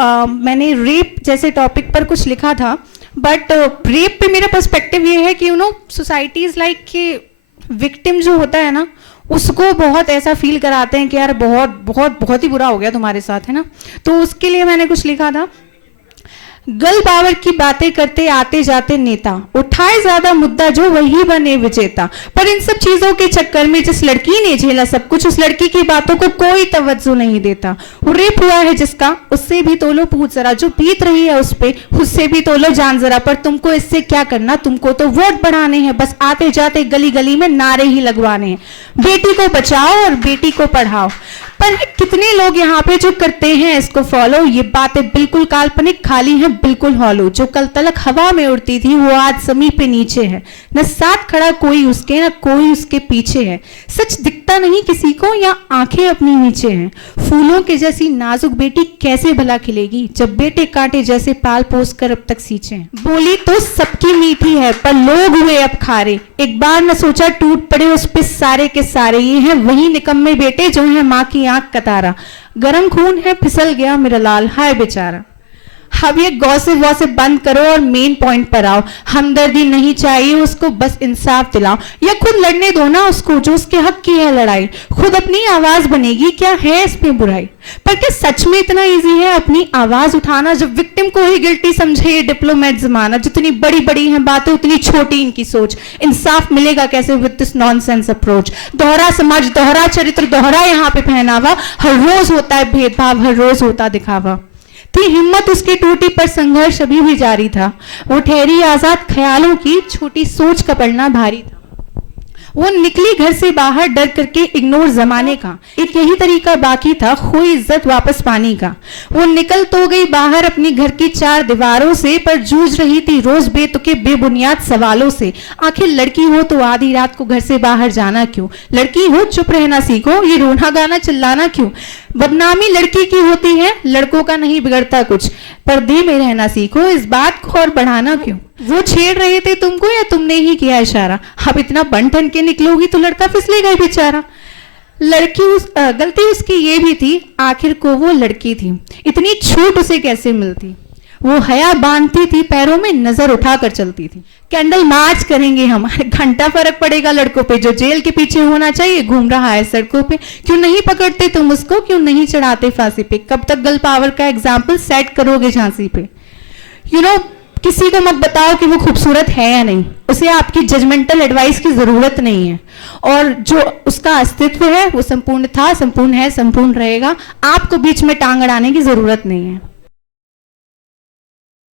मैंने रेप जैसे टॉपिक पर कुछ लिखा था, बट रेप पे मेरा पर्सपेक्टिव ये है कि सोसाइटीज लाइक कि विक्टिम जो होता है ना, उसको बहुत ऐसा फील कराते हैं कि यार बहुत बहुत बहुत ही बुरा हो गया तुम्हारे साथ, है ना। तो उसके लिए मैंने कुछ लिखा था। गर्ल पावर की बातें करते आते जाते नेता, उठाए ज्यादा मुद्दा जो वही बने विजेता। पर इन सब चीजों के चक्कर में जिस लड़की ने झेला सब कुछ, उस लड़की की बातों को कोई तवज्जो नहीं देता। रेप हुआ है जिसका, उससे भी तोलो पूछ जरा, जो बीत रही है उस पे उससे भी तोलो जान जरा। पर तुमको इससे क्या करना, तुमको तो वोट बढ़ाने हैं, बस आते जाते गली गली में नारे ही लगवाने हैं। बेटी को बचाओ और बेटी को पढ़ाओ। पर कितने लोग यहाँ पे जो करते हैं इसको फॉलो, ये बातें बिल्कुल काल्पनिक, खाली हैं बिल्कुल हॉलो। जो कल तलक हवा में उड़ती थी वो आज जमीन पे नीचे है, न साथ खड़ा कोई उसके न कोई उसके पीछे है। सच दिखता नहीं किसी को या आंखें अपनी नीचे हैं। फूलों के जैसी नाजुक बेटी कैसे भला खिलेगी जब बेटे कांटे जैसे पाल पोस कर अब तक सींचे हैं। बोली तो सबकी मीठी है पर लोग हुए अब खारे, एक बार न सोचा टूट पड़े उस पे सारे के सारे। ये हैं वही निकम्मे बेटे जो है माँ की आंख कतारा, गरम खून है फिसल गया मेरा लाल हाय बेचारा। अब ये गॉसिप वॉसिप बंद करो और मेन पॉइंट पर आओ। हमदर्दी नहीं चाहिए उसको, बस इंसाफ दिलाओ, या खुद लड़ने दो ना उसको जो उसके हक की है लड़ाई। खुद अपनी आवाज बनेगी, क्या है इसमें बुराई। पर क्या सच में इतना इजी है अपनी आवाज उठाना, जब विक्टिम को ही गिल्टी समझे ये डिप्लोमेट जमाना। जितनी बड़ी बड़ी हैं बातें उतनी छोटी इनकी सोच। इंसाफ मिलेगा कैसे विद दिस नॉनसेंस अप्रोच। दोहरा समाज, दोहरा चरित्र, दोहरा यहाँ पे पहनावा। हर रोज होता है भेदभाव, हर रोज होता दिखावा। थी हिम्मत उसकी टूटी पर संघर्ष अभी भी जारी था। वो ठहरी आजाद ख्यालों की, छोटी सोच का पड़ना भारी था। वो निकली घर से बाहर डर करके इग्नोर जमाने का, एक यही तरीका बाकी था खोई इज्जत वापस पाने का। वो निकल तो गई बाहर अपनी घर की चार दीवारों से, पर जूझ रही थी रोज बेतुके बेबुनियाद सवालों से। आखिर लड़की हो तो आधी रात को घर से बाहर जाना क्यों, लड़की हो चुप रहना सीखो, ये रोना गाना चिल्लाना क्यों। बदनामी लड़की की होती है, लड़कों का नहीं बिगड़ता कुछ, पर्दे में रहना सीखो, इस बात को और बढ़ाना क्यों। वो छेड़ रहे थे तुमको या तुमने ही किया इशारा, अब इतना बन ठन के निकलोगी तो लड़का फिसलेगा बेचारा। गलती उसकी ये भी थी, आखिर को वो लड़की थी, इतनी छूट उसे कैसे मिलती। वो हया बांधती थी पैरों में, नजर उठाकर चलती थी। कैंडल मार्च करेंगे हम, घंटा फर्क पड़ेगा लड़कों पे, जो जेल के पीछे होना चाहिए घूम रहा है सड़कों पे। क्यों नहीं पकड़ते तुम उसको, क्यों नहीं चढ़ाते फांसी पे। कब तक गर्ल पावर का एग्जाम्पल सेट करोगे झांसी पे। किसी को मत बताओ कि वो खूबसूरत है या नहीं, उसे आपकी जजमेंटल एडवाइस की जरूरत नहीं है। और जो उसका अस्तित्व है वो संपूर्ण था, संपूर्ण है, संपूर्ण रहेगा। आपको बीच में टांग अड़ाने की जरूरत नहीं है।